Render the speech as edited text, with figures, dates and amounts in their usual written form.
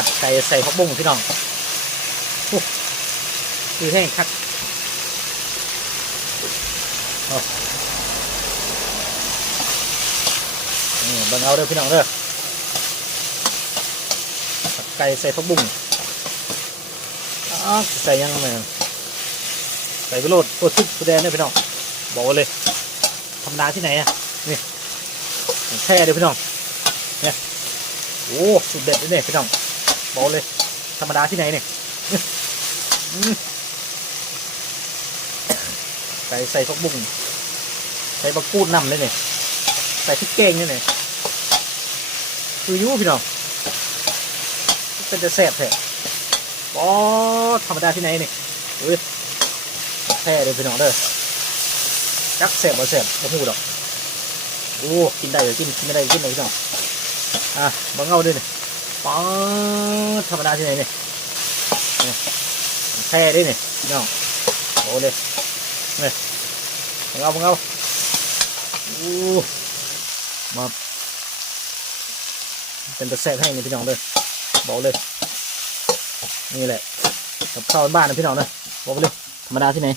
ผัดไก่ใส่ผักบุ้งพี่น้องโอ้คือแห้งคักนี่เบิ่งเอาเด้อพี่น้องเด้อผัดไก่ใส่ผักบุ้งใส่ยังไงใส่ไปโรดตัวซึกตัวแดงเนี่ยพี่น้องบอกเลยธรรมดาที่ไหนอ่ะนี่แช่เลยพี่น้องเนี่ยโอ้สุดเด็ดเลยเนี่ยพี่น้องบอกเลยธรรมดาที่ไหนเนี่ยใส่ผักบุ้งใส่ผักกูดนำเลยเนี่ยใส่พริกแกงเนี่ยคือยุ่พี่น้องเป็นจะแซ่บแท้อ๋อธรรมดาที่ไหนเนี่ยเฮ้ยแท้เลยพี่น้องเด้อจักแซ่บบ่แซ่บบ่ฮู้ดอกโอ้กินได้หรือกินไม่ได้กินเลยพี่น้องบังเอาด้วยเนี่ยป๋อธรรมดาที่ไหนเนี่ยแท้ด้วยเนี่ยพี่น้องโอ้เลยเนี่ยบังเอาโอ้มาเป็นตะแซ่บให้เนี่ยพี่น้องเด้อบอกเลยนี่แหละกับข้าวบ้านนะพี่น้องเด้อบอกเลยธรรมดาที่ไหน